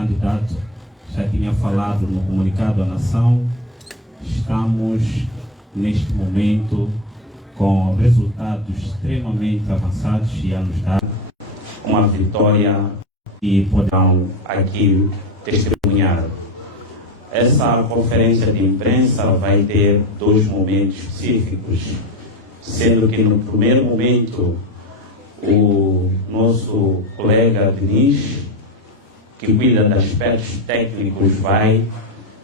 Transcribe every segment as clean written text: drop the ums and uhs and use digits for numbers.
candidato já tinha falado no comunicado à nação, estamos neste momento com resultados extremamente avançados e a nos dar uma vitória que poderão aqui testemunhar. Essa conferência de imprensa vai ter dois momentos específicos, sendo que no primeiro momento o nosso colega Diniz, que cuida de aspectos técnicos, vai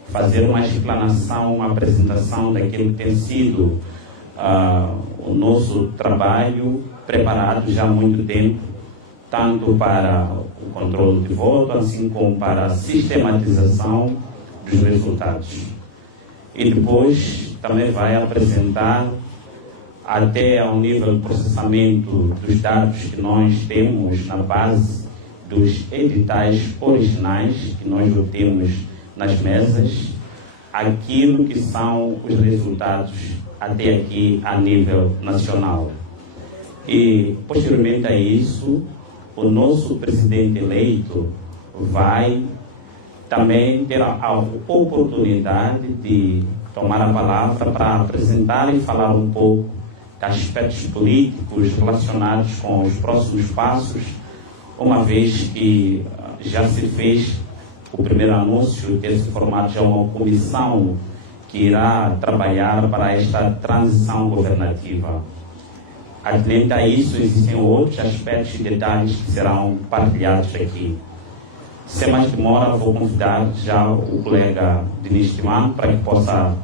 fazer uma explanação, uma apresentação daquilo que tem sido o nosso trabalho preparado já há muito tempo, tanto para o controle de voto, assim como para a sistematização dos resultados. E depois também vai apresentar até ao nível de processamento dos dados que nós temos na base dos editais originais que nós temos nas mesas, aquilo que são os resultados até aqui a nível nacional. E, posteriormente a isso, o nosso presidente eleito vai também ter a oportunidade de tomar a palavra para apresentar e falar um pouco de aspectos políticos relacionados com os próximos passos, uma vez que já se fez o primeiro anúncio, ter se formado já uma comissão que irá trabalhar para esta transição governativa. Atendendo a isso, existem outros aspectos e detalhes que serão partilhados aqui. Sem mais demora, vou convidar já o colega Diniz Timano para que possa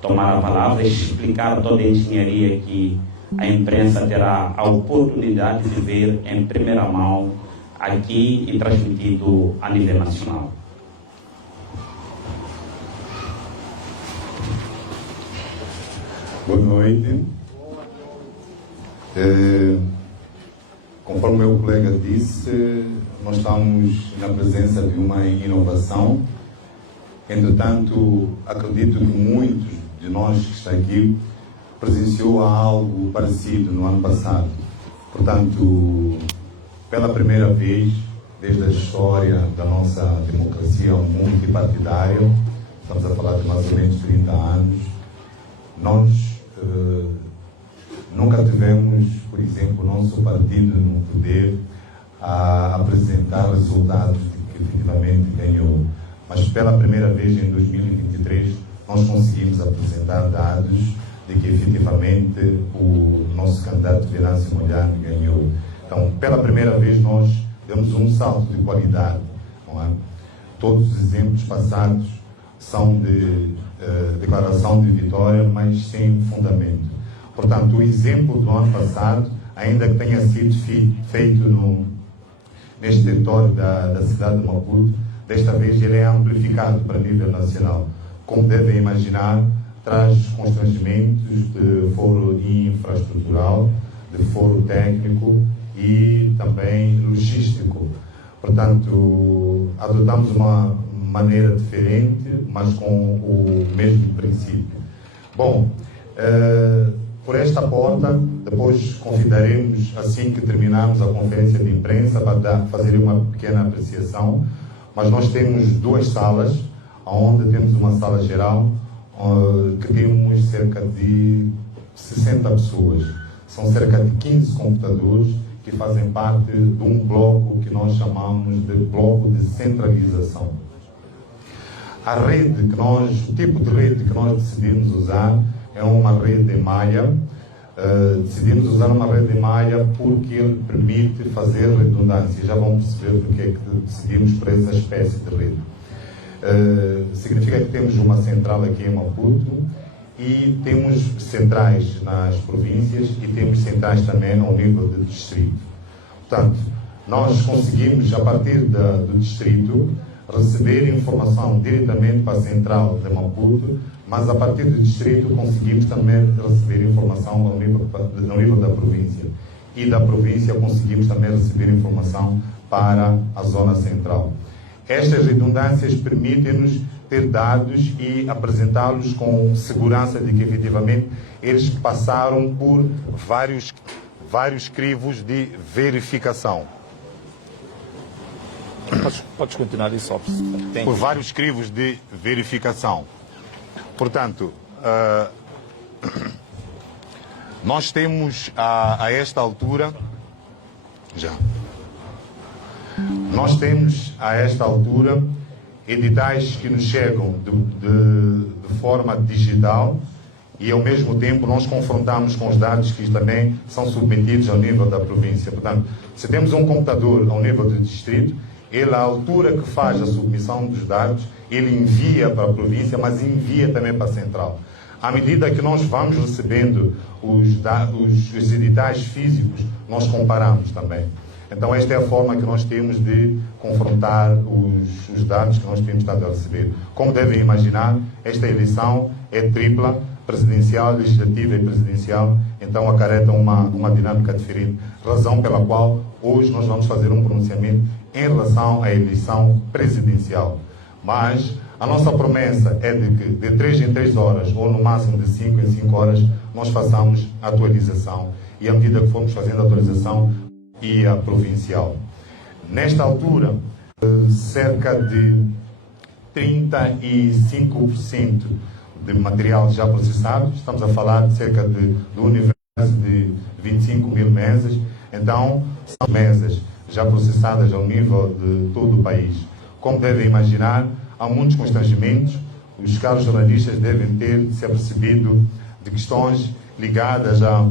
tomar a palavra e explicar toda a engenharia que a imprensa terá a oportunidade de ver em primeira mão aqui e transmitido a nível nacional. Boa noite. Conforme meu colega disse, nós estamos na presença de uma inovação. Entretanto, acredito que muitos de nós que estão aqui presenciou algo parecido no ano passado. Portanto, pela primeira vez, desde a história da nossa democracia multipartidária, estamos a falar de mais ou menos 30 anos, nós nunca tivemos, por exemplo, o nosso partido no poder a apresentar resultados que efetivamente ganhou. Mas pela primeira vez em 2023 nós conseguimos apresentar dados de que efetivamente o nosso candidato Venâncio Mondlane ganhou. Então, pela primeira vez nós demos um salto de qualidade, não é? Todos os exemplos passados são de declaração de vitória, mas sem fundamento. Portanto, o exemplo do ano passado, ainda que tenha sido feito neste território da cidade de Maputo, desta vez ele é amplificado para nível nacional. Como devem imaginar, traz constrangimentos de foro infraestrutural, de foro técnico e também logístico. Portanto, adotamos uma maneira diferente, mas com o mesmo princípio. Bom, por esta porta, depois convidaremos, assim que terminarmos a conferência de imprensa, para fazer uma pequena apreciação. Mas nós temos duas salas, onde temos uma sala geral, que temos cerca de 60 pessoas. São cerca de 15 computadores que fazem parte de um bloco que nós chamamos de bloco de centralização. O tipo de rede que nós decidimos usar é uma rede de malha. Decidimos usar uma rede de malha porque ele permite fazer redundância. Já vão perceber porque é que decidimos por essa espécie de rede. Significa que temos uma central aqui em Maputo e temos centrais nas províncias e temos centrais também ao nível do distrito. Portanto, nós conseguimos, a partir do distrito, receber informação diretamente para a central de Maputo, mas a partir do distrito conseguimos também receber informação no nível da província. E da província conseguimos também receber informação para a zona central. Estas redundâncias permitem-nos ter dados e apresentá-los com segurança de que efetivamente eles passaram por vários crivos de verificação. Podes continuar isso, só. Por vários crivos de verificação. Portanto, nós temos a esta altura, nós temos a esta altura editais que nos chegam de forma digital e ao mesmo tempo nós confrontamos com os dados que também são submetidos ao nível da província. Portanto, se temos um computador ao nível do distrito, ele, à altura que faz a submissão dos dados, ele envia para a província, mas envia também para a central. À medida que nós vamos recebendo os editais físicos, nós comparamos também. Então, esta é a forma que nós temos de confrontar os dados que nós temos estado a receber. Como devem imaginar, esta eleição é tripla, presidencial, legislativa e presidencial, então acarreta uma dinâmica diferente, razão pela qual hoje nós vamos fazer um pronunciamento em relação à eleição presidencial. Mas a nossa promessa é de que de 3 em 3 horas, ou no máximo de 5 em 5 horas, nós façamos a atualização. E à medida que formos fazendo a atualização, e a provincial. Nesta altura, cerca de 35% de material já processado, estamos a falar de cerca do universo de 25 mil mesas, então são mesas já processadas ao nível de todo o país. Como devem imaginar, há muitos constrangimentos, os caros jornalistas devem ter se apercebido de questões ligadas a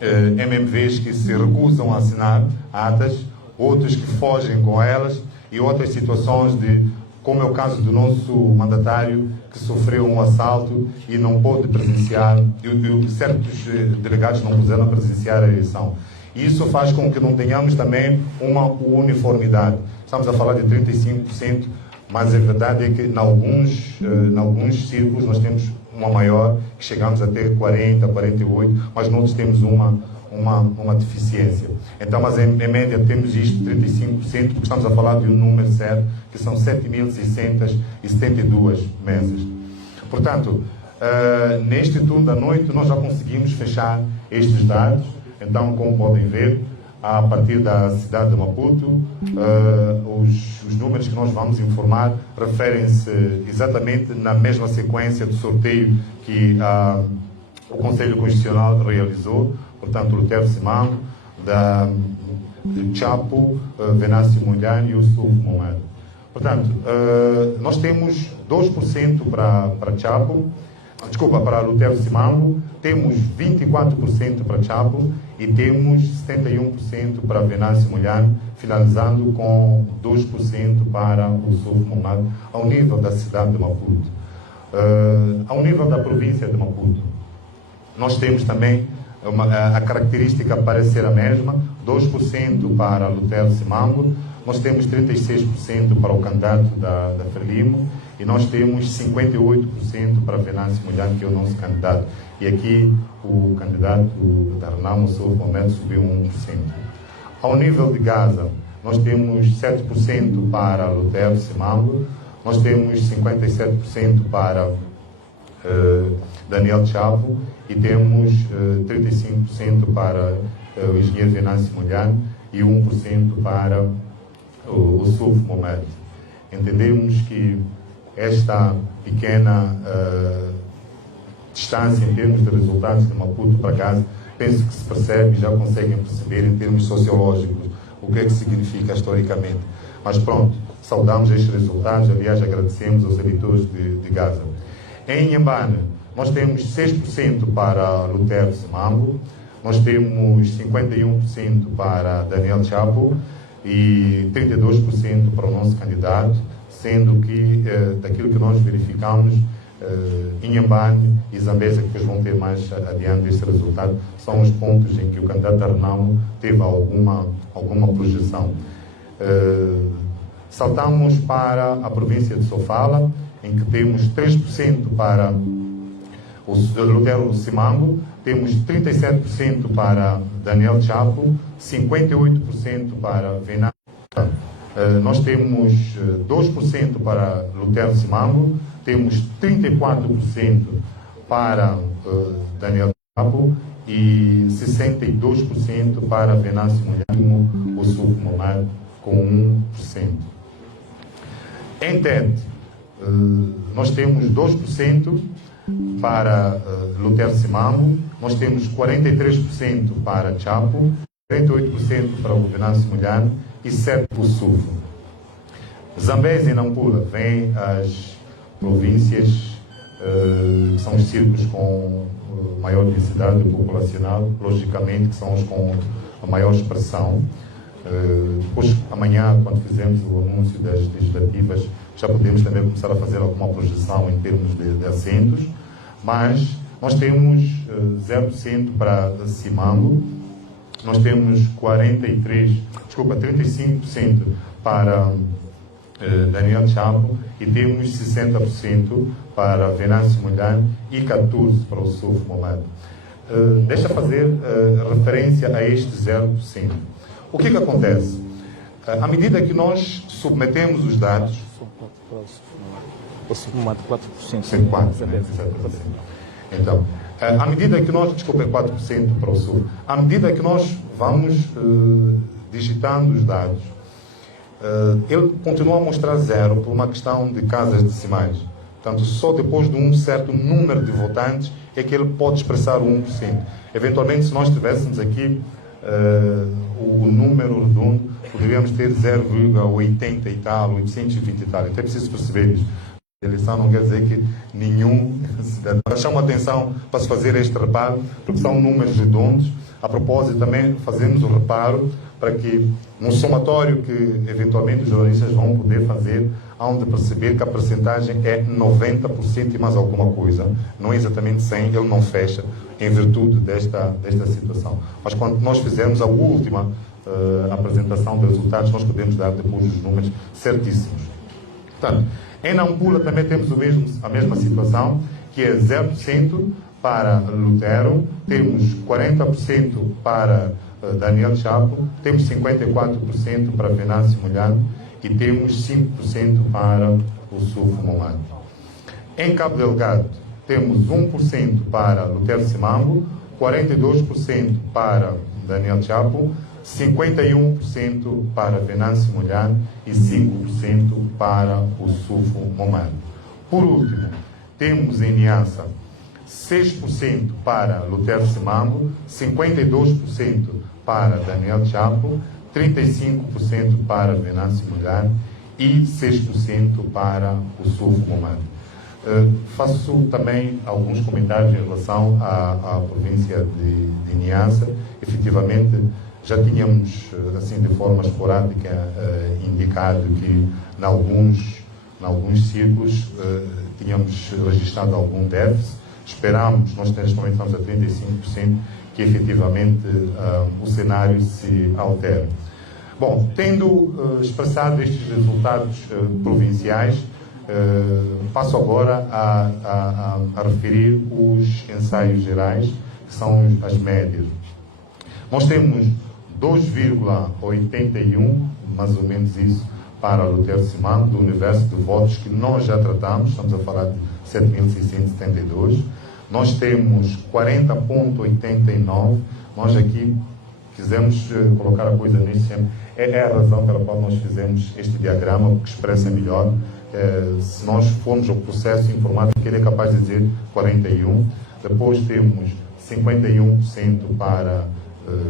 MMVs que se recusam a assinar atas, outros que fogem com elas e outras situações como é o caso do nosso mandatário que sofreu um assalto e não pôde presenciar, e certos delegados não puderam presenciar a eleição. Isso faz com que não tenhamos também uma uniformidade. Estamos a falar de 35%, mas a verdade é que em alguns círculos nós temos uma maior, que chegamos a ter 40%, 48%, mas noutros temos uma deficiência. Então, mas em média temos isto, 35%, porque estamos a falar de um número certo, que são 7.672 mesas. Portanto, neste turno da noite, nós já conseguimos fechar estes dados. Então, como podem ver, a partir da cidade de Maputo, os números que nós vamos informar referem-se exatamente na mesma sequência do sorteio que o Conselho Constitucional realizou, portanto, Lutero Simango, de Chapo, Venâncio Mondlane e o Sul Momado. Portanto, nós temos 2% para Chapo, para Lutero Simango, temos 24% para Chapo e temos 71% para Venâncio Mondlane, finalizando com 2% para o Sul Momado, ao nível da cidade de Maputo. Ao nível da província de Maputo, nós temos também a característica parece ser a mesma, 2% para Lutero Simango, nós temos 36% para o candidato da Frelimo e nós temos 58% para Venâncio Mondlane, que é o nosso candidato. E aqui o candidato da Renamo, o Sul Momento, subiu 1%. Ao nível de Gaza, nós temos 7% para Lutero Simango, nós temos 57% para Daniel Chavo e temos 35% para o engenheiro Venâncio Mondlane e 1% para o Sul Momento. Entendemos que esta pequena distância em termos de resultados de Maputo para Gaza, penso que se percebe e já conseguem perceber em termos sociológicos o que é que significa historicamente. Mas pronto, saudamos estes resultados, aliás agradecemos aos eleitores de Gaza. Em Inhambane, nós temos 6% para Lutero Simango, nós temos 51% para Daniel Chapo e 32% para o nosso candidato, sendo que daquilo que nós verificamos, Inhambane e Zambésia, que depois vão ter mais adiante esse resultado, são os pontos em que o candidato da Renamo teve alguma projeção. Saltamos para a província de Sofala, em que temos 3% para o Lutero Simango, temos 37% para Daniel Chapo, 58% para Venâncio. Nós temos 2% para Lutero Simango, temos 34% para Daniel Chapo e 62% para Venâncio Mondlane, o Sul Momado, com 1%. Em Tete, nós temos 2% para Lutero Simambo, nós temos 43% para Chapo, 48% para o Venâncio Molhano e 7% para o Sufo. Zambésia e Nampula vêm as províncias que são os círculos com maior densidade populacional, logicamente, que são os com a maior expressão. Depois, amanhã, quando fizermos o anúncio das legislativas, já podemos também começar a fazer alguma projeção em termos de assentos, mas nós temos 0% para Simambo, nós temos 35% para Daniel Chapo e temos 60% para Venâncio Molhano e 14% para o Sufo Momado. Deixa fazer referência a este 0%. O que acontece? À medida que nós submetemos os dados... O Sufo Momado 4%. 4%, né? Então, à medida que nós... Desculpem, 4% para o Sul. À medida que nós vamos digitando os dados, ele continua a mostrar 0 por uma questão de casas decimais. Portanto, só depois de um certo número de votantes é que ele pode expressar o 1%. Eventualmente, se nós tivéssemos aqui o número redondo, poderíamos ter 0,80 e tal, 820 e tal. Então é preciso perceber isso. A eleição não quer dizer que nenhum cidadão... Chama a atenção para se fazer este reparo, porque são números redondos. A propósito, também fazemos o reparo para que, num somatório que eventualmente os jornalistas vão poder fazer, hão de perceber que a percentagem é 90% e mais alguma coisa. Não é exatamente 100%, ele não fecha, em virtude desta situação. Mas quando nós fizermos a última apresentação de resultados, nós podemos dar depois os números certíssimos. Portanto, em Nampula também temos a mesma situação, que é 0% para Lutero, temos 40% para Daniel Chapo, temos 54% para Venâncio Molhano e temos 5% para o Sufo Momado. Em Cabo Delgado, temos 1% para Lutero Simambo, 42% para Daniel Chapo, 51% para Venâncio Molhano e 5% para o Sufo Momado. Por último, temos em Niassa 6% para Lutero Simambo, 52% para Daniel Chapo, 35% para Venâncio Molhano e 6% para o Sufo Momado. Faço também alguns comentários em relação à província de Niassa. Efetivamente, já tínhamos, assim, de forma esporádica, indicado que, em alguns círculos, tínhamos registrado algum déficit. Esperamos, nós neste momento estamos a 35%, que efetivamente o cenário se altere. Bom, tendo expressado estes resultados provinciais, passo agora a referir os ensaios gerais, que são as médias. Nós temos 2,81, mais ou menos isso, para Lutero Simambo, do universo de votos que nós já tratamos, estamos a falar de 7.672. Nós temos 40,89. Nós aqui quisemos colocar a coisa neste tempo. É a razão pela qual nós fizemos este diagrama, que expressa melhor. Se nós formos ao processo informático, ele é capaz de dizer 41. Depois temos 51% para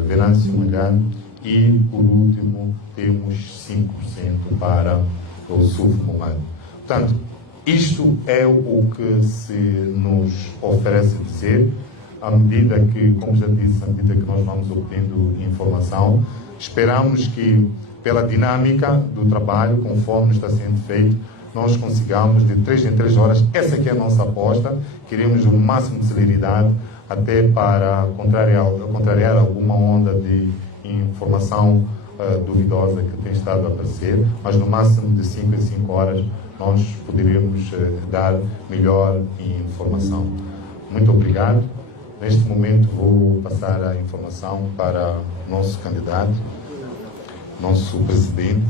Venâncio Molhano e, por último, temos 5% para o Sufo Momado. Portanto, isto é o que se nos oferece dizer, à medida que, como já disse, à medida que nós vamos obtendo informação, esperamos que, pela dinâmica do trabalho, conforme está sendo feito, nós consigamos, de 3 em 3 horas, essa aqui é a nossa aposta, queremos o máximo de celeridade, até para contrariar alguma onda de informação duvidosa que tem estado a aparecer, mas no máximo de 5 em 5 horas nós poderíamos dar melhor informação. Muito obrigado. Neste momento vou passar a informação para o nosso candidato, nosso presidente,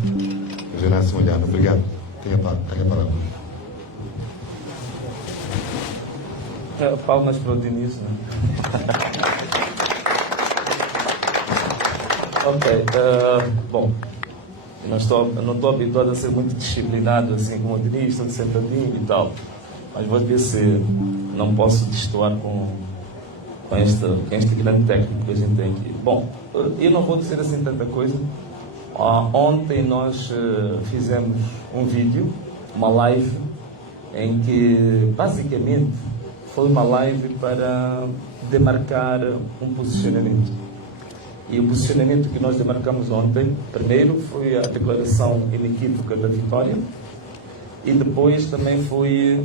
Venâncio Molhano. Obrigado. Tenha a palavra. Palmas para o Diniz, né? Ok. Bom, não estou habituado a ser muito disciplinado, assim, como eu diria, estou sentadinho e tal. Mas vou ver se não posso destoar com este grande técnico que a gente tem aqui. Bom, eu não vou dizer assim tanta coisa. Ontem nós fizemos um vídeo, uma live, em que basicamente foi uma live para demarcar um posicionamento. E o posicionamento que nós demarcamos ontem, primeiro foi a declaração inequívoca da vitória, e depois também foi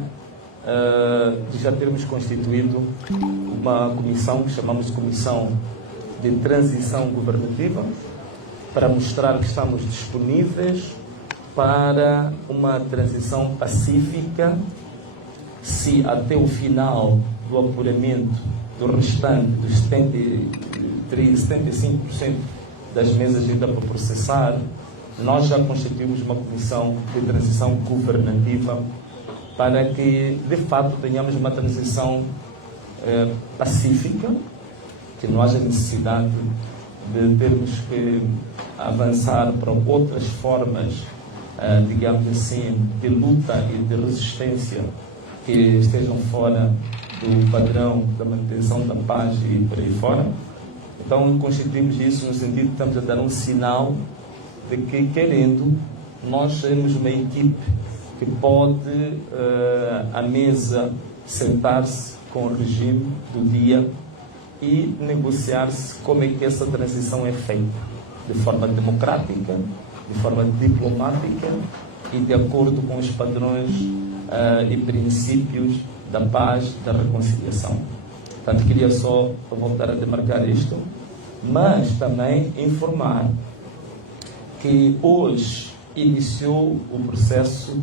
de já termos constituído uma comissão que chamamos de Comissão de Transição Governativa, para mostrar que estamos disponíveis para uma transição pacífica, se até o final do apuramento do restante dos 75% das mesas ainda para processar, nós já constituímos uma comissão de transição governativa para que, de fato, tenhamos uma transição pacífica, que não haja necessidade de termos que avançar para outras formas, digamos assim, de luta e de resistência que estejam fora do padrão da manutenção da paz e por aí fora. Então, constituímos isso no sentido de estamos a dar um sinal de que, querendo, nós sermos uma equipe que pode, à mesa, sentar-se com o regime do dia e negociar-se como é que essa transição é feita, de forma democrática, de forma diplomática e de acordo com os padrões e princípios da paz, da reconciliação. Portanto, queria só voltar a demarcar isto, mas também informar que hoje iniciou o processo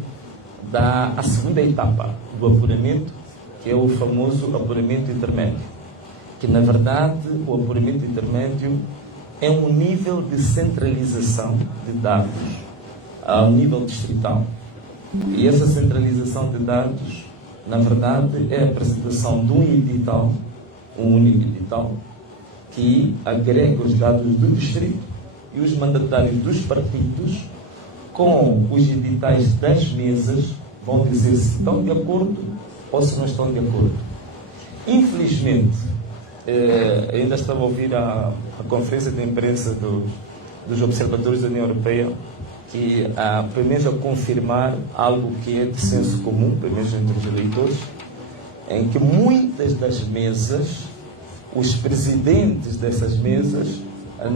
da segunda etapa do apuramento, que é o famoso apuramento intermédio, que na verdade o apuramento intermédio é um nível de centralização de dados ao nível distrital. E essa centralização de dados, na verdade, é a apresentação de um edital, um único edital, que agrega os dados do distrito e os mandatários dos partidos com os editais das mesas, vão dizer se estão de acordo ou se não estão de acordo. Infelizmente, ainda estava a ouvir a conferência de imprensa dos observadores da União Europeia, que pelo menos a confirmar algo que é de senso comum, pelo menos entre os eleitores, em que muitas das mesas, os presidentes dessas mesas,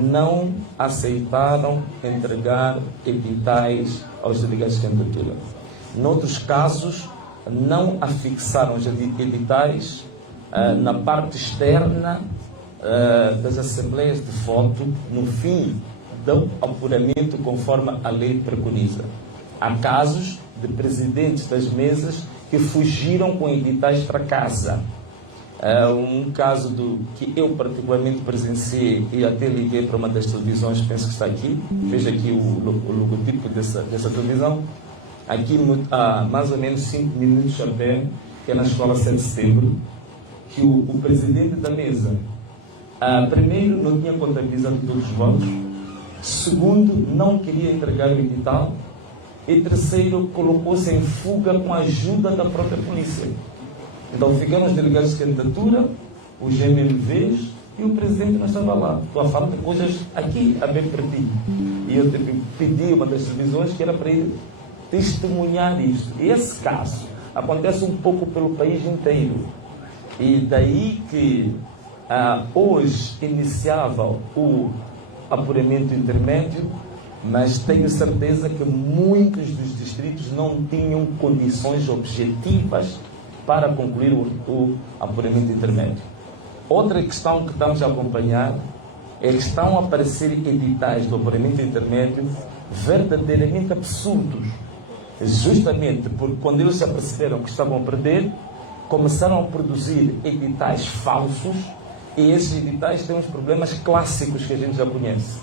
não aceitaram entregar editais aos delegados de candidatura. Noutros casos, não afixaram os editais na parte externa das assembleias de voto, no fim do apuramento conforme a lei preconiza. Há casos de presidentes das mesas que fugiram com editais para casa. Um caso que eu particularmente presenciei e até liguei para uma das televisões, penso que está aqui, veja aqui o logotipo dessa televisão, aqui há mais ou menos 5 minutos a pé, que é na escola 7 de setembro, que o presidente da mesa, primeiro, não tinha contabilizado todos os votos, segundo, não queria entregar o edital, e terceiro, colocou-se em fuga com a ajuda da própria polícia. Então ficaram os delegados de candidatura, os MMVs, e o presidente não estava lá. Estou a falar de coisas aqui a bem pertinho. E eu pedi uma das televisões que era para ir testemunhar isso. E esse caso acontece um pouco pelo país inteiro. E daí que hoje iniciava o apuramento intermédio, mas tenho certeza que muitos dos distritos não tinham condições objetivas para concluir o apuramento intermédio. Outra questão que estamos a acompanhar é que estão a aparecer editais do apuramento intermédio verdadeiramente absurdos. Justamente porque quando eles se aperceberam que estavam a perder, começaram a produzir editais falsos, e esses editais têm uns problemas clássicos que a gente já conhece.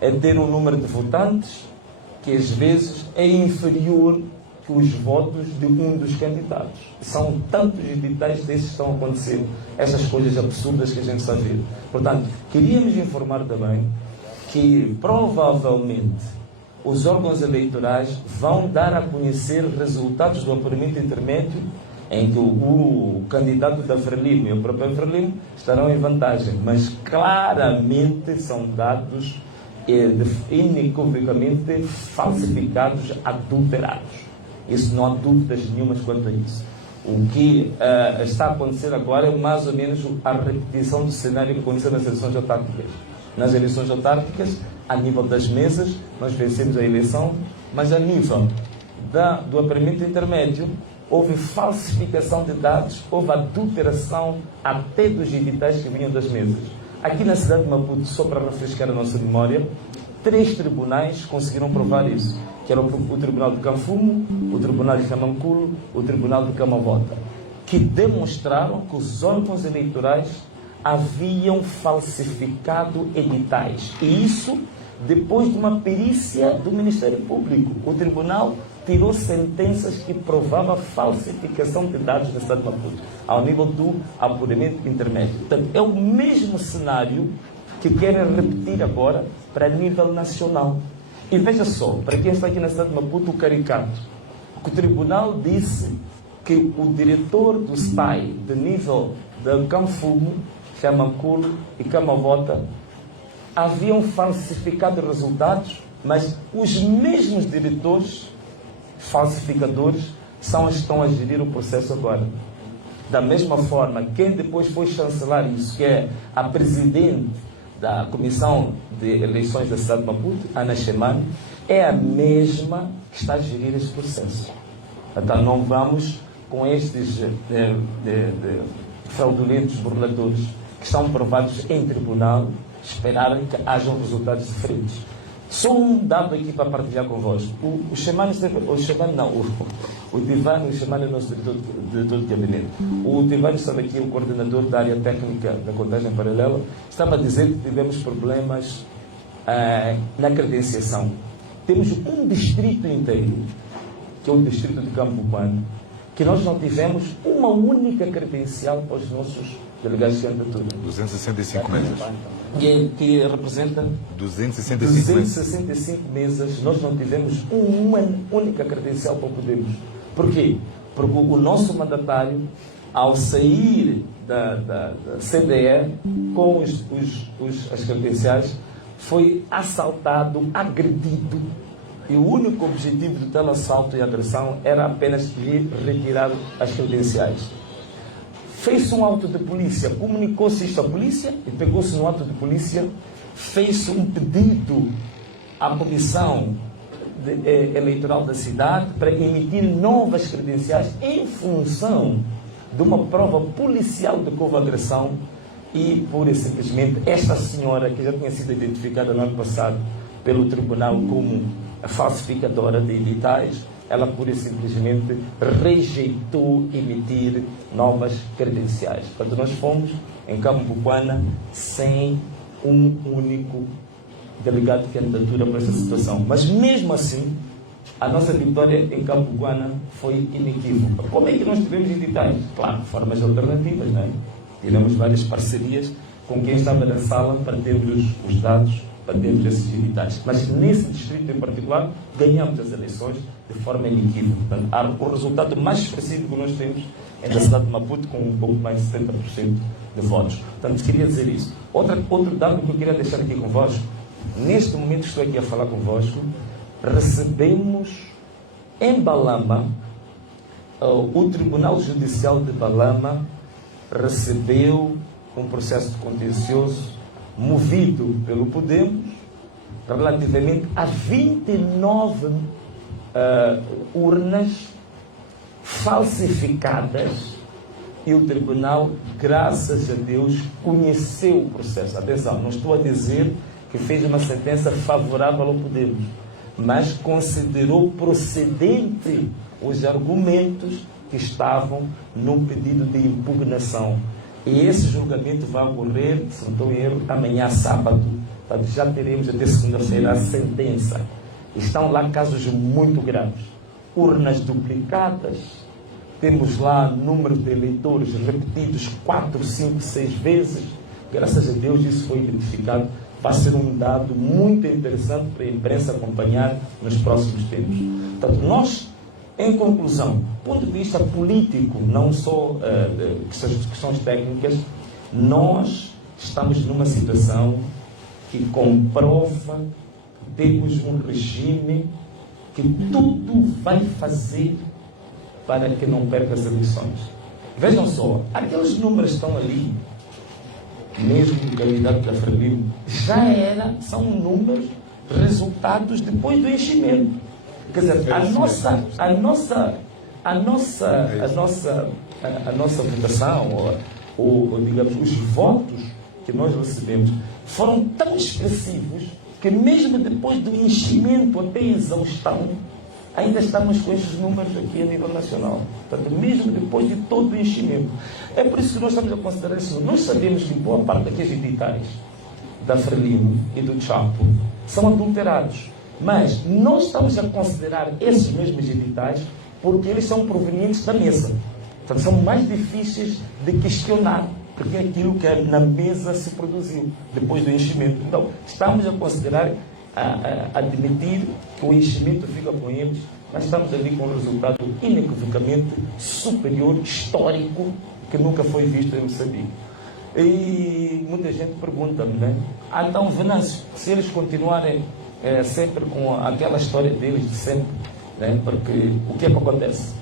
É ter um número de votantes que às vezes é inferior que os votos de um dos candidatos. São tantos editais desses que estão acontecendo, essas coisas absurdas que a gente está a ver. Portanto, queríamos informar também que provavelmente os órgãos eleitorais vão dar a conhecer resultados do apuramento intermédio, em que o candidato da Frelimo e o próprio Frelimo estarão em vantagem, mas claramente são dados inequivocamente falsificados, adulterados. Isso não há dúvidas nenhumas quanto a isso. O que está a acontecer agora é mais ou menos a repetição do cenário que aconteceu nas eleições autárquicas. Nas eleições autárquicas, a nível das mesas, nós vencemos a eleição, mas a nível do apuramento intermédio, houve falsificação de dados, houve adulteração até dos editais que vinham das mesas. Aqui na cidade de Maputo, só para refrescar a nossa memória, 3 tribunais conseguiram provar isso, que era o Tribunal de Canfumo, o Tribunal de Camanculo, o Tribunal de Camavota, que demonstraram que os órgãos eleitorais haviam falsificado editais. E isso depois de uma perícia do Ministério Público. O tribunal tirou sentenças que provavam a falsificação de dados na cidade de Maputo, ao nível do apuramento intermédio. Portanto, é o mesmo cenário que querem repetir agora para nível nacional. E veja só, para quem está aqui na cidade de Maputo, o caricato, que o tribunal disse que o diretor do SPAI, de nível de Canfumo, Camanculo e Camavota, haviam falsificado resultados, mas os mesmos diretores falsificadores são os que estão a gerir o processo agora. Da mesma forma, quem depois foi chancelar isso, que é a presidente da Comissão de Eleições da cidade de Maputo, Ana Chemane, é a mesma que está a gerir este processo. Então não vamos com estes fraudulentos burladores que estão provados em tribunal esperar que hajam resultados diferentes. Só um dado aqui para partilhar convosco. O Divano, o Chemane é o nosso diretor de gabinete. O Divano estava aqui, o coordenador da área técnica da contagem paralela, estava a dizer que tivemos problemas na credenciação. Temos um distrito inteiro, que é o distrito de Campo Bupano, que nós não tivemos uma única credencial para os nossos delegados de candidatura. 265 mesas. Que representa 265 mesas. Nós não tivemos uma única credencial para podermos. Por quê? Porque o nosso mandatário, ao sair da CDE com as credenciais, foi assaltado, agredido. E o único objetivo do tal assalto e agressão era apenas retirar as credenciais. Fez-se um auto de polícia, comunicou-se isto à polícia e pegou-se no auto de polícia, fez-se um pedido à comissão eleitoral da cidade para emitir novas credenciais em função de uma prova policial de que houve agressão e, pura e simplesmente, esta senhora, que já tinha sido identificada no ano passado pelo tribunal como a falsificadora de editais, ela pura e simplesmente rejeitou emitir novas credenciais. Quando nós fomos em Cambuquana sem um único delegado de candidatura para essa situação. Mas mesmo assim, a nossa vitória em Cambuquana foi inequívoca. Como é que nós tivemos editais? Claro, formas alternativas, não é? Tivemos várias parcerias com quem estava na sala para termos os dados para termos esses editais. Mas nesse distrito em particular, ganhamos as eleições de forma inequívoca. Portanto, o resultado mais expressivo que nós temos é da cidade de Maputo, com um pouco mais de 70% de votos. Portanto, queria dizer isso. Outro dado que eu queria deixar aqui convosco, neste momento que estou aqui a falar convosco, recebemos em Balama, o Tribunal Judicial de Balama recebeu um processo de contencioso movido pelo Podemos relativamente a 29 urnas falsificadas, e o tribunal, graças a Deus, conheceu o processo. Atenção, não estou a dizer que fez uma sentença favorável ao Podemos, mas considerou procedente os argumentos que estavam no pedido de impugnação. E esse julgamento vai ocorrer, se não estou em erro, amanhã, sábado. Portanto, já teremos até segunda-feira a sentença. Estão lá casos muito graves. Urnas duplicadas. Temos lá número de eleitores repetidos 4, 5, 6 vezes. Graças a Deus isso foi identificado vai ser um dado muito interessante para a imprensa acompanhar nos próximos tempos. Portanto, nós, em conclusão, do ponto de vista político, não só questões técnicas, nós estamos numa situação que comprova que temos um regime que tudo vai fazer para que não perca as eleições. Vejam só, aqueles números que estão ali, mesmo do candidato da Frelimo, são números, resultados depois do enchimento. Quer dizer, a nossa votação, ou digamos, os votos que nós recebemos, foram tão expressivos que mesmo depois do enchimento até a exaustão, ainda estamos com esses números aqui a nível nacional. Portanto, mesmo depois de todo o enchimento. É por isso que nós estamos a considerar isso. Nós sabemos que boa parte daqueles editais da Frelimo e do Chapo são adulterados. Mas nós estamos a considerar esses mesmos editais porque eles são provenientes da mesa. Portanto, são mais difíceis de questionar, porque é aquilo que na mesa se produziu depois do enchimento. Então, estamos a considerar, a admitir que o enchimento fica com eles, mas estamos ali com um resultado inequivocamente superior, histórico, que nunca foi visto em Moçambique. E muita gente pergunta-me, né? Então, Venâncio, se eles continuarem sempre com aquela história deles de sempre, né? Porque o que é que acontece?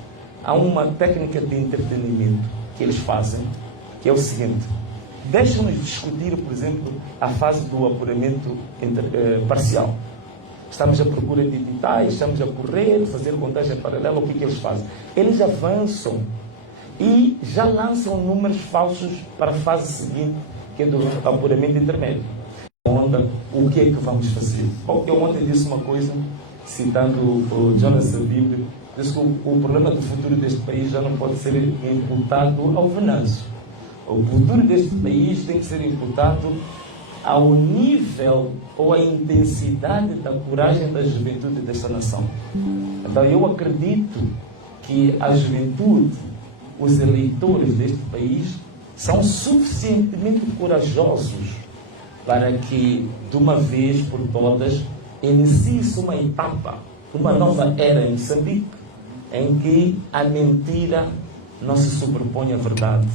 Há uma técnica de entretenimento que eles fazem, que é o seguinte: deixam-nos discutir, por exemplo, a fase do apuramento parcial. Estamos à procura de editais, estamos a correr, fazer contagem paralela. O que eles fazem? Eles avançam e já lançam números falsos para a fase seguinte, que é do apuramento intermédio. O que é que vamos fazer? Eu ontem disse uma coisa, citando o Jonas Savimbi, disse que o problema do futuro deste país já não pode ser imputado ao Venâncio. O futuro deste país tem que ser imputado ao nível ou à intensidade da coragem da juventude desta nação. Então eu acredito que a juventude, os eleitores deste país, são suficientemente corajosos para que, de uma vez por todas, inicie-se uma etapa, uma nova era em Moçambique, em que a mentira não se sobrepõe à verdade,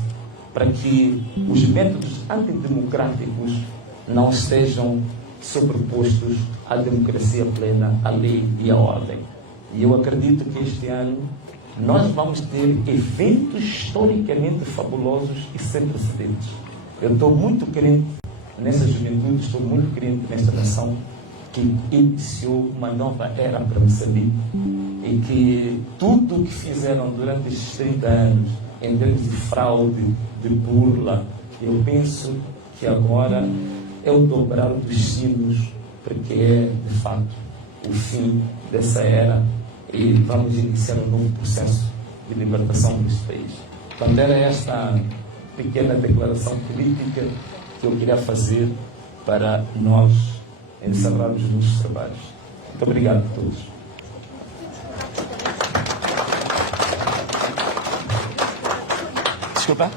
para que os métodos antidemocráticos não estejam sobrepostos à democracia plena, à lei e à ordem. E eu acredito que este ano nós vamos ter eventos historicamente fabulosos e sem precedentes. Eu estou muito crente nessa juventude, estou muito crente nesta nação que iniciou uma nova era para Moçambique e que tudo o que fizeram durante estes 30 anos, em termos de fraude, de burla, eu penso que agora é o dobrar dos sinos, porque é, de fato, o fim dessa era e vamos iniciar um novo processo de libertação deste país. Então, era esta pequena declaração política que eu queria fazer para nós encerrarmos os nossos trabalhos. Muito obrigado a todos. Desculpa?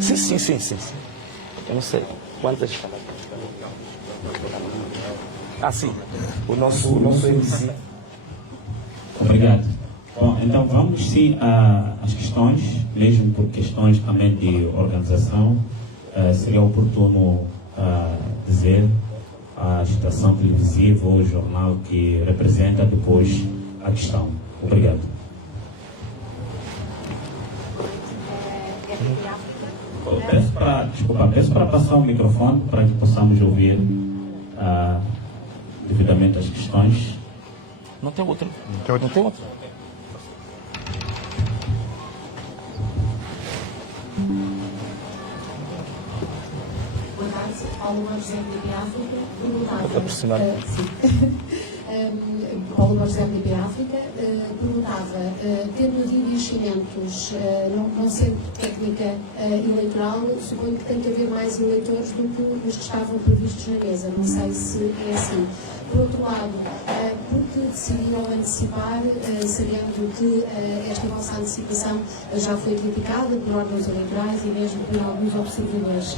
Sim. Eu não sei quantas. Sim. O nosso MC. Obrigado. Bom, então vamos sim às questões, mesmo por questões também de organização. Seria oportuno dizer a estação televisiva ou jornal que representa depois a questão. Obrigado. Peço para passar o microfone para que possamos ouvir devidamente as questões. Não tem outro. Não tem outro. Boa tarde, Paulo José de África perguntava. Paulo José de África perguntava, tendo havido enchimentos, não sendo técnica eleitoral, suponho que tem que haver mais eleitores do que os que estavam previstos na mesa. Não sei se é assim. Por outro lado, por que decidiram antecipar, sabendo que esta vossa antecipação já foi criticada por órgãos eleitorais e mesmo por alguns observadores.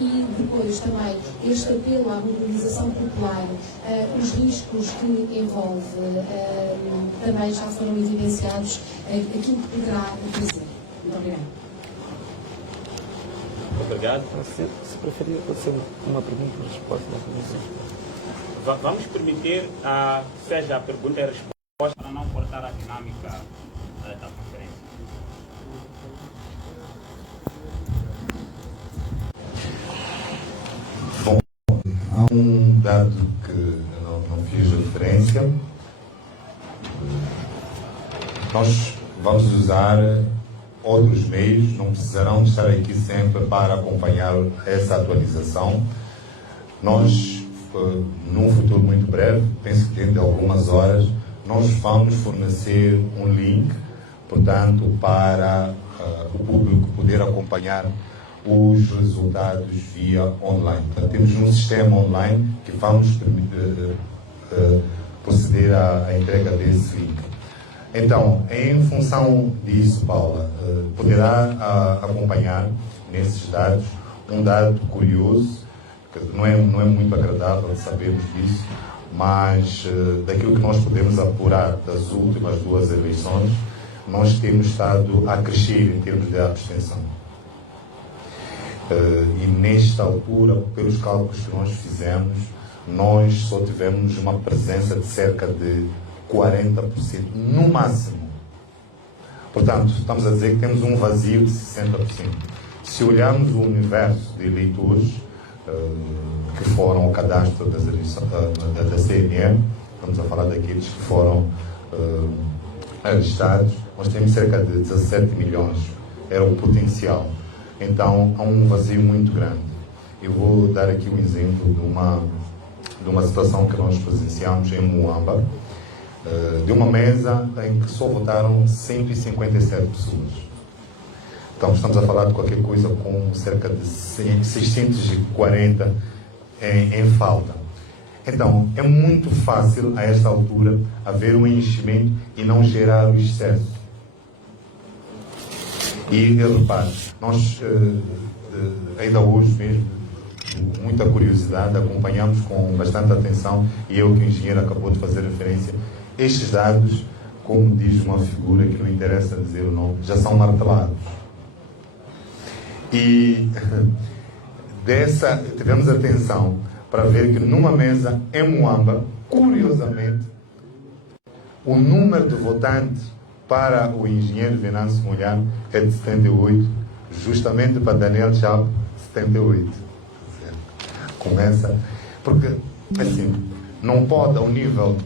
E depois também este apelo à mobilização popular, os riscos que envolve, também já foram evidenciados, aquilo que poderá acontecer. Muito obrigada. Obrigado. Se preferir, pode ser uma pergunta e resposta da comissão. Vamos permitir seja a pergunta e a resposta para não cortar a dinâmica da conferência. Bom, há um dado que eu não fiz referência. Nós vamos usar outros meios, não precisarão estar aqui sempre para acompanhar essa atualização. Nós, num futuro muito breve, penso que dentro de algumas horas, nós vamos fornecer um link, portanto, para o público poder acompanhar os resultados via online. Portanto, temos um sistema online que vamos proceder à entrega desse link. Então, em função disso, Paula, poderá acompanhar nesses dados um dado curioso, que não é muito agradável de sabermos disso, mas daquilo que nós podemos apurar das últimas 2 eleições, nós temos estado a crescer em termos de abstenção. E nesta altura, pelos cálculos que nós fizemos, nós só tivemos uma presença de cerca de 40%, no máximo. Portanto, estamos a dizer que temos um vazio de 60%. Se olharmos o universo de eleitores que foram ao cadastro da CNE, estamos a falar daqueles que foram alistados, nós temos cerca de 17 milhões, era o potencial. Então, há um vazio muito grande. Eu vou dar aqui um exemplo de uma situação que nós presenciamos em Moamba, de uma mesa em que só votaram 157 pessoas. Então, estamos a falar de qualquer coisa com cerca de 640 em falta. Então, é muito fácil, a esta altura, haver um enchimento e não gerar o excesso. E, repare, nós, ainda hoje mesmo, com muita curiosidade, acompanhamos com bastante atenção, e eu que o engenheiro acabou de fazer referência, estes dados, como diz uma figura que não interessa dizer o nome, já são martelados. E tivemos atenção para ver que numa mesa em Moamba, curiosamente, o número de votantes para o engenheiro Venâncio Molhano é de 78, justamente para Daniel Chapo, 78. Começa, porque, assim, não pode, ao nível...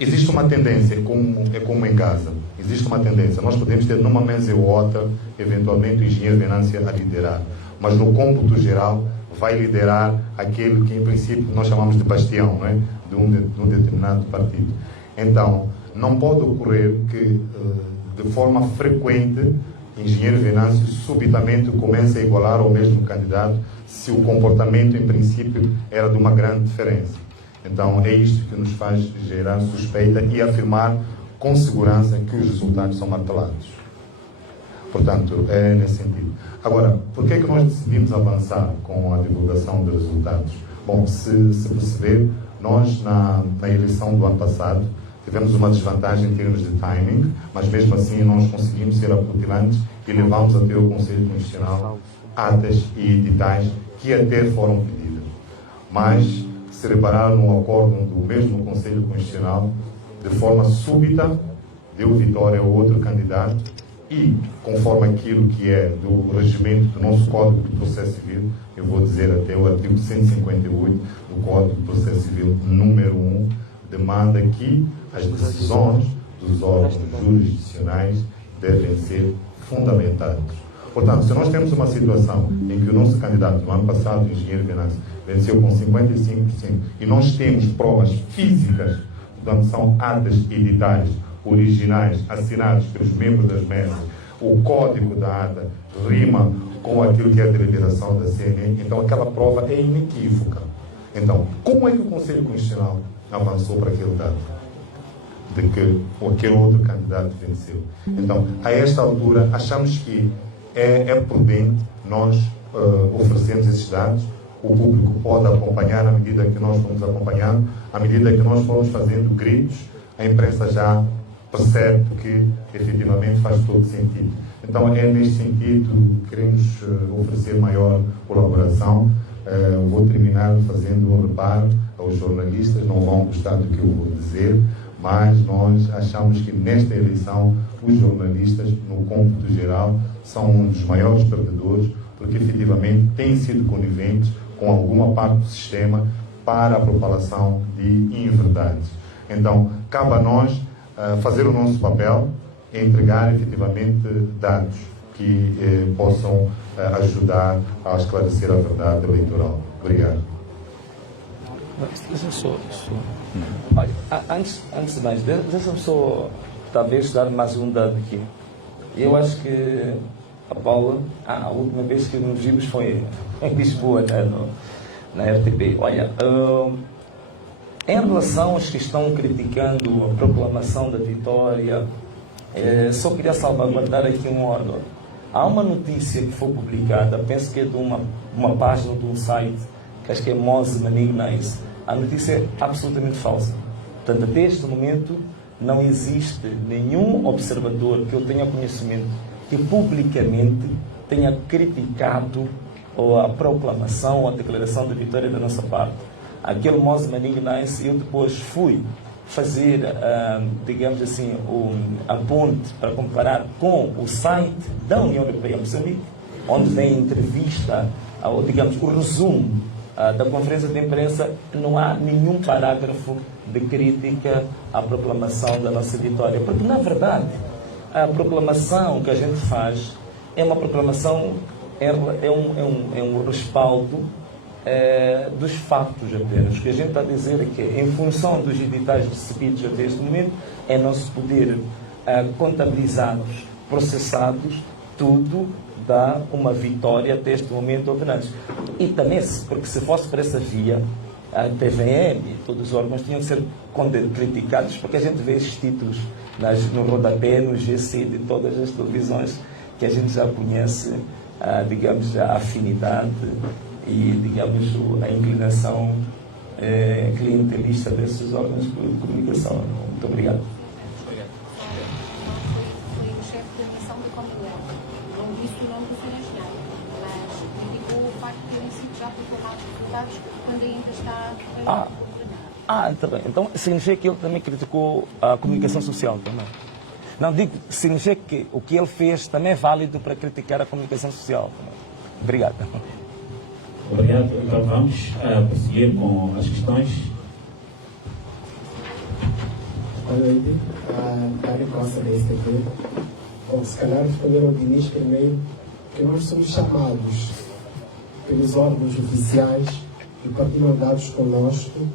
Existe uma tendência, é como em casa, existe uma tendência. Nós podemos ter numa mesa ou outra, eventualmente, o engenheiro Venâncio a liderar, mas no cômputo geral vai liderar aquele que, em princípio, nós chamamos de bastião, não é? de um determinado partido. Então, não pode ocorrer que, de forma frequente, engenheiro Venâncio subitamente comece a igualar ao mesmo candidato se o comportamento, em princípio, era de uma grande diferença. Então, é isto que nos faz gerar suspeita e afirmar com segurança que os resultados são martelados. Portanto, é nesse sentido. Agora, por que é que nós decidimos avançar com a divulgação de resultados? Bom, se perceber, nós, na eleição do ano passado, tivemos uma desvantagem em termos de timing, mas mesmo assim nós conseguimos ser acutilantes e levamos até o Conselho Constitucional atas e editais que até foram pedidas. Mas se repararam no acórdão do mesmo Conselho Constitucional, de forma súbita, deu vitória a outro candidato e, conforme aquilo que é do regimento do nosso Código de Processo Civil, eu vou dizer até o artigo 158 do Código de Processo Civil, número 1, demanda que as decisões dos órgãos jurisdicionais devem ser fundamentadas. Portanto, se nós temos uma situação em que o nosso candidato, no ano passado, o engenheiro Venâncio, venceu com 55%, e nós temos provas físicas, portanto, são atas editais originais assinados pelos membros das mesas, o código da ata rima com aquilo que é a deliberação da CNE, então aquela prova é inequívoca. Então, como é que o Conselho Constitucional avançou para aquele dado? de que aquele outro candidato venceu. Então, a esta altura, achamos que é prudente nós oferecermos esses dados. O público pode acompanhar à medida que nós vamos acompanhando, à medida que nós formos fazendo gritos, a imprensa já percebe que efetivamente faz todo sentido. Então, é neste sentido que queremos oferecer maior colaboração. Vou terminar fazendo um reparo aos jornalistas, não vão gostar do que eu vou dizer, mas nós achamos que nesta eleição os jornalistas, no cômputo geral, são um dos maiores perdedores, porque efetivamente têm sido coniventes com alguma parte do sistema para a propalação de inverdades. Então, cabe a nós fazer o nosso papel, entregar efetivamente dados que possam ajudar a esclarecer a verdade eleitoral. Obrigado. Deixa-me só. Olha, antes de mais, deixa-me só talvez dar mais um dado aqui. Eu acho que a Paula, a última vez que nos vimos foi em Lisboa, na RTP. Olha, em relação aos que estão criticando a proclamação da vitória, só queria salvaguardar aqui um órgão. Há uma notícia que foi publicada, penso que é de uma página de um site, que acho que é Mose Manignais. A notícia é absolutamente falsa. Portanto, até este momento, não existe nenhum observador que eu tenha conhecimento que publicamente tenha criticado a proclamação ou a declaração de vitória da nossa parte. Aquele Mose Manignais, eu depois fui fazer, digamos assim, a ponte para comparar com o site da União Europeia Moçambique, onde vem a entrevista, ou digamos, o resumo da conferência de imprensa. Não há nenhum parágrafo de crítica à proclamação da nossa vitória, porque na verdade a proclamação que a gente faz é uma proclamação, é um respaldo dos fatos apenas. O que a gente está a dizer é que, em função dos editais recebidos até este momento, é nosso poder contabilizados, processados, tudo dá uma vitória até este momento ao Fernandes. E também, porque se fosse por essa via, a TVM e todos os órgãos tinham que ser criticados, porque a gente vê esses títulos no rodapé, no GC de todas as televisões, que a gente já conhece, digamos, a afinidade e, digamos, a inclinação clientelista desses órgãos de comunicação. Muito obrigado. Foi o chefe da missão da Comunidade. Não disse o nome do Sr. Engenheiro, mas criticou o facto de terem sido já proclamados resultados quando ainda está Tá bem. Então significa que ele também criticou a comunicação social também. Não, digo, significa que o que ele fez também é válido para criticar a comunicação social também. Obrigado. Obrigado. Então vamos prosseguir com as questões. Boa noite. Dário Costa da STV. Bom, se calhar responder ao Diniz primeiro, que nós somos chamados pelos órgãos oficiais e partilham dados conosco,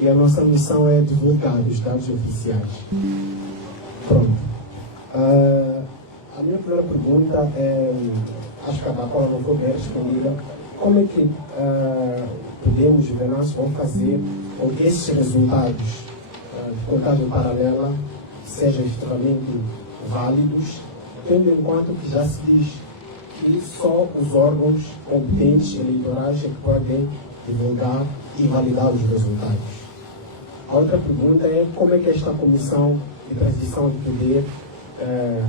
e a nossa missão é divulgar os dados oficiais. Pronto. A minha primeira pergunta é, acho que a qual não foi bem respondida, como é que podemos, Venâncio, vão fazer com que esses resultados de contagem paralela sejam extremamente válidos, tendo em conta que já se diz que só os órgãos competentes eleitorais é que podem divulgar e validar os resultados. A outra pergunta é como é que esta comissão de transição de poder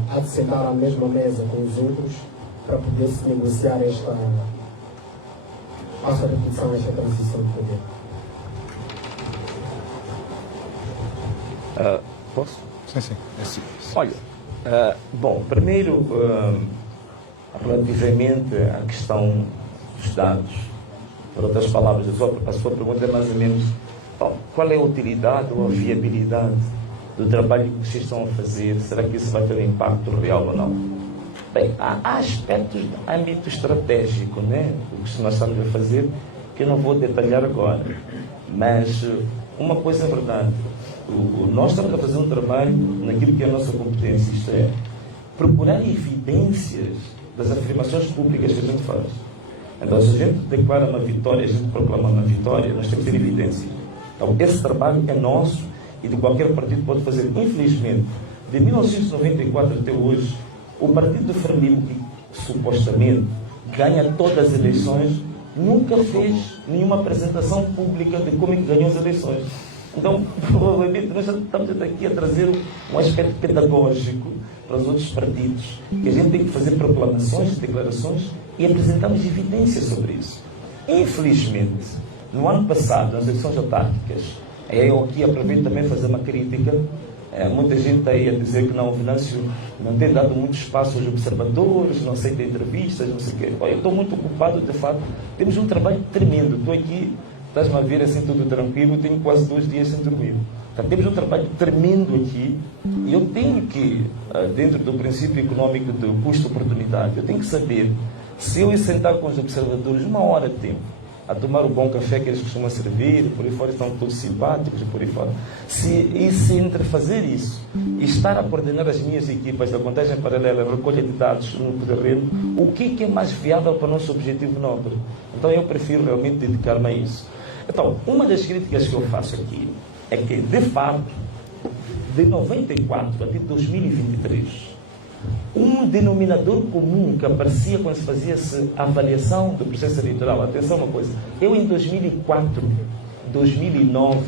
há de sentar à mesma mesa com os outros para poder se negociar esta, passo a repetição, esta transição de poder. Posso? Sim. Olha, bom, primeiro, relativamente à questão dos dados, por outras palavras, a sua pergunta é mais ou menos qual é a utilidade ou a viabilidade do trabalho que vocês estão a fazer? Será que isso vai ter um impacto real ou não? Bem, há aspectos de âmbito estratégico, né? O que nós estamos a fazer, que eu não vou detalhar agora, mas uma coisa é verdade, nós estamos a fazer um trabalho naquilo que é a nossa competência, isto é, procurar evidências das afirmações públicas que a gente faz. Então, se a gente declara uma vitória, a gente proclama uma vitória, nós temos que ter evidências. Então, esse trabalho é nosso e de qualquer partido pode fazer. Infelizmente, de 1994 até hoje, o partido Frelimo, que supostamente ganha todas as eleições, nunca fez nenhuma apresentação pública de como é que ganhou as eleições. Então, provavelmente, nós estamos aqui a trazer um aspecto pedagógico para os outros partidos, que a gente tem que fazer proclamações, declarações e apresentamos evidências sobre isso. Infelizmente, no ano passado, nas eleições autárquicas, eu aqui aproveito também fazer uma crítica. Muita gente está aí a dizer que não, o Venâncio não tem dado muito espaço aos observadores, não aceita entrevistas, não sei o quê. Eu estou muito ocupado, de fato. Temos um trabalho tremendo. Estou aqui, estás-me a ver assim tudo tranquilo, tenho quase 2 dias sem dormir. Então, temos um trabalho tremendo aqui e eu tenho que, dentro do princípio econômico do custo-oportunidade, eu tenho que saber se eu ir sentar com os observadores 1 hora de tempo, a tomar o bom café que eles costumam servir, por aí fora estão todos simpáticos, por aí fora. Se entre fazer isso e estar a coordenar as minhas equipas da contagem paralela, recolha de dados no terreno, o que é mais viável para o nosso objetivo nobre? Então eu prefiro realmente dedicar-me a isso. Então, uma das críticas que eu faço aqui é que, de fato, de 94 até 2023, um denominador comum que aparecia quando se fazia a avaliação do processo eleitoral. Atenção uma coisa, eu em 2004, 2009,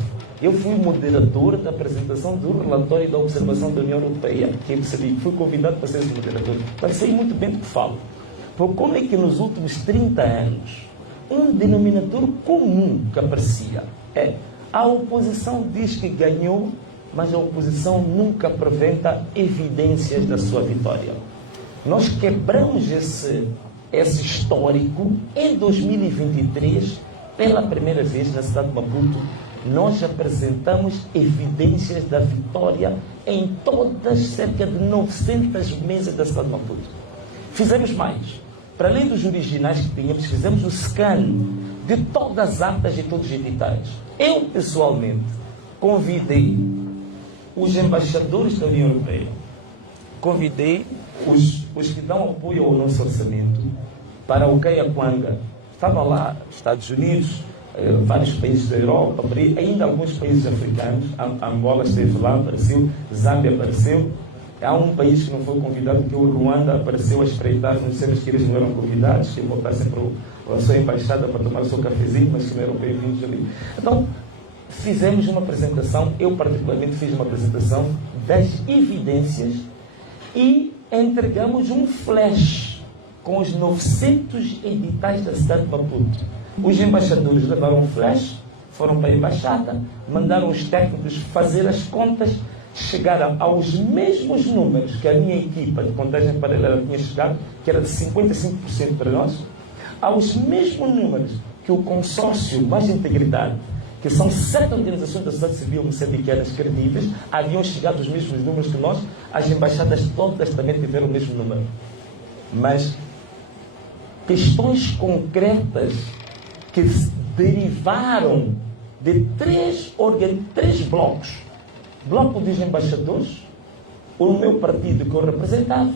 eu fui moderador da apresentação do relatório da observação da União Europeia, que eu fui convidado para ser esse moderador. Mas sei muito bem do que falo. Porque como é que nos últimos 30 anos, um denominador comum que aparecia é a oposição diz que ganhou, mas a oposição nunca apresenta evidências da sua vitória. Nós quebramos esse histórico em 2023, pela primeira vez na cidade de Maputo, nós apresentamos evidências da vitória em todas cerca de 900 mesas da cidade de Maputo. Fizemos mais. Para além dos originais que tínhamos, fizemos o scan de todas as atas e todos os editais. Eu, pessoalmente, convidei os embaixadores da União Europeia, convidei os que dão apoio ao nosso orçamento para o Kaiaquanga. Estavam lá Estados Unidos, vários países da Europa, ainda alguns países africanos. A Angola esteve lá, apareceu, Zâmbia apareceu. Há um país que não foi convidado, que o Ruanda apareceu a espreitar, não dissemos que eles não eram convidados, que voltassem para a sua embaixada para tomar o seu cafezinho, mas que não eram bem-vindos ali. Então, fizemos uma apresentação, eu particularmente fiz uma apresentação das evidências e entregamos um flash com os 900 editais da cidade de Maputo. Os embaixadores levaram um flash, foram para a embaixada, mandaram os técnicos fazer as contas, chegaram aos mesmos números que a minha equipa de contagem paralela tinha chegado, que era de 55% para nós, aos mesmos números que o consórcio Mais Integridade, que são 7 organizações da sociedade civil moçambicanas credíveis, haviam chegado aos mesmos números que nós. As embaixadas todas também tiveram o mesmo número. Mas questões concretas que derivaram de 3 blocos. Bloco dos embaixadores, o meu partido que eu representava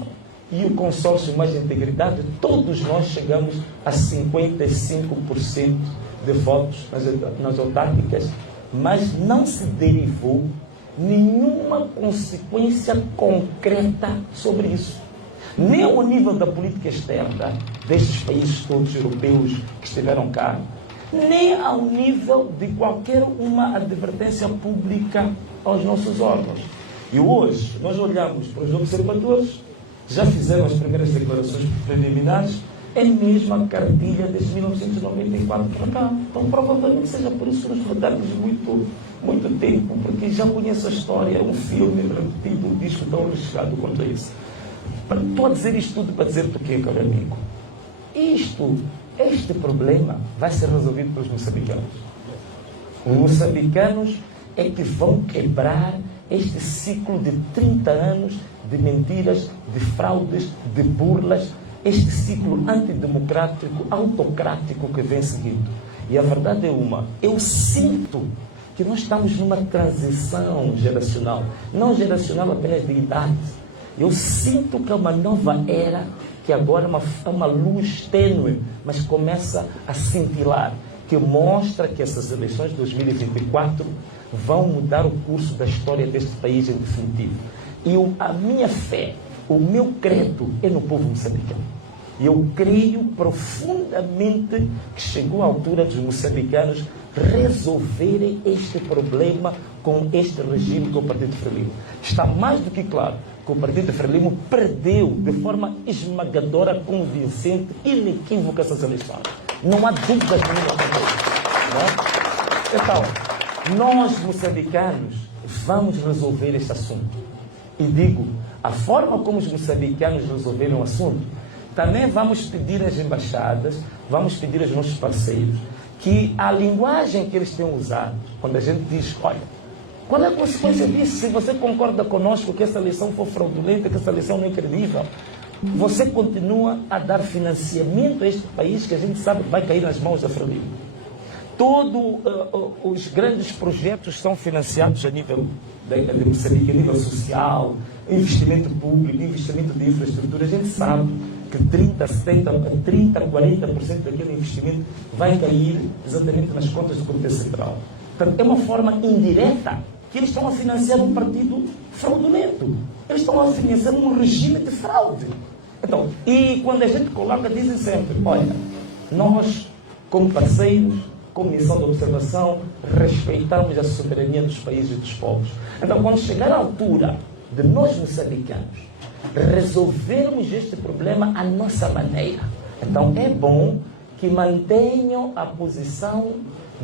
e o consórcio Mais Integridade, todos nós chegamos a 55% de votos nas autárquicas, mas não se derivou nenhuma consequência concreta sobre isso. Nem ao nível da política externa destes países todos europeus que estiveram cá, nem ao nível de qualquer uma advertência pública aos nossos órgãos. E hoje nós olhamos para os observadores, já fizeram as primeiras declarações preliminares, é mesmo a cartilha desde 1994 para cá. Então provavelmente seja por isso que nos faltamos muito tempo, porque já conheço a história, um filme repetido, um disco tão recheado quanto isso. Estou a dizer isto tudo para dizer-te o quê, caro amigo? Este problema vai ser resolvido pelos moçambicanos. Os moçambicanos é que vão quebrar este ciclo de 30 anos de mentiras, de fraudes, de burlas, este ciclo antidemocrático, autocrático que vem seguindo. E a verdade é eu sinto que nós estamos numa transição geracional, não geracional apenas de idade. Eu sinto que é uma nova era, que agora é uma luz tênue, mas começa a cintilar, que mostra que essas eleições de 2024 vão mudar o curso da história deste país em definitivo. E a minha fé, o meu credo é no povo moçambicano. Eu creio profundamente que chegou a altura dos moçambicanos resolverem este problema com este regime que é o Partido Frelimo. Está mais do que claro que o Partido Frelimo perdeu de forma esmagadora, convincente, inequívoca essas eleições. Não há dúvida nenhuma sobre isso. Então, nós moçambicanos vamos resolver este assunto. E digo, a forma como os moçambicanos resolveram o assunto, também vamos pedir às embaixadas, vamos pedir aos nossos parceiros, que a linguagem que eles têm usado, quando a gente diz, olha, qual é a consequência disso? Se você concorda conosco que essa eleição for fraudulenta, que essa eleição não é credível, você continua a dar financiamento a este país que a gente sabe que vai cair nas mãos da Frelimo. Todos os grandes projetos são financiados a nível de Moçambique, a nível social, investimento público, investimento de infraestrutura. A gente sabe que 30%, 40% daquele investimento vai cair exatamente nas contas do Comitê Central. Portanto, é uma forma indireta que eles estão a financiar um partido fraudulento. Eles estão a financiar um regime de fraude. Então, e quando a gente coloca, dizem sempre, olha, nós, como parceiros, como missão de observação, respeitamos a soberania dos países e dos povos. Então, quando chegar a altura de nós moçambicanos resolvermos este problema à nossa maneira, então é bom que mantenham a posição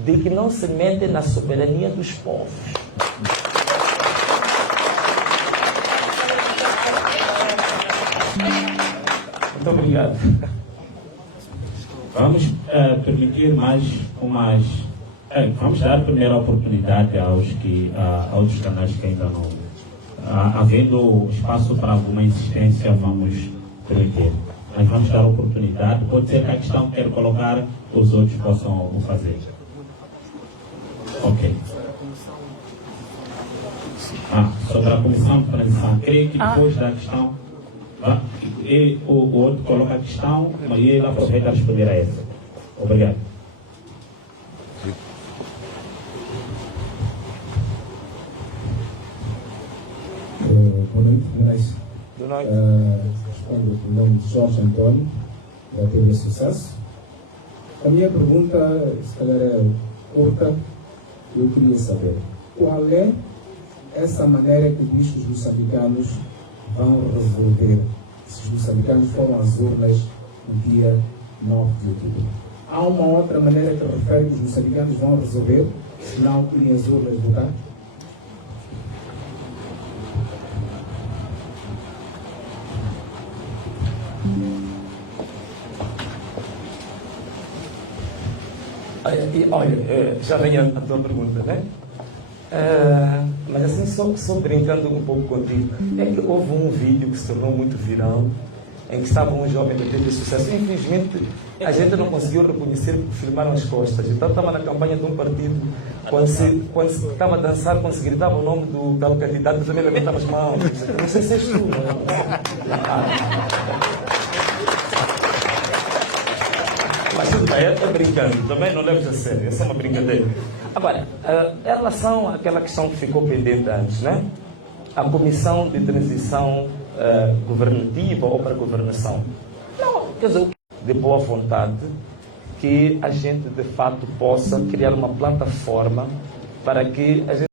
de que não se metem na soberania dos povos. Muito obrigado. Vamos permitir mais umas... vamos dar a primeira oportunidade aos outros canais que ainda não... havendo espaço para alguma insistência, vamos permitir. Mas vamos dar a oportunidade. Pode ser que a questão quer colocar, os outros possam o fazer. Ok. Sobre a comissão de transição, creio que depois da questão... o outro coloca a questão e ele aproveita a responder a essa. Obrigado. Boa noite, Moraes. Boa noite. Respondo com o nome de Jorge Antônio, da TV Sucesso. A minha pergunta, se calhar é curta, eu queria saber qual é essa maneira que diz que os moçambicanos vão resolver, se os moçambicanos foram às urnas no dia 9 de outubro. Há uma outra maneira que refere que os moçambicanos vão resolver se não irem às urnas votar? Olha, já vem a tua pergunta, né? Mas assim, só brincando um pouco contigo, é que houve um vídeo que se tornou muito viral, em que estava um jovem da TV Sucesso. Infelizmente, a gente não conseguiu reconhecer porque filmaram as costas. Então, estava na campanha de um partido, quando se estava a dançar, quando se gritava o nome do tal candidato, também levantava as mãos. Não sei se és tu, Mas tudo bem, é brincando, também não leves a sério, é só uma brincadeira. Agora, em relação àquela questão que ficou pendente antes, né? A comissão de transição governativa ou para a governação. Não, quer dizer, de boa vontade, que a gente de fato possa criar uma plataforma para que a gente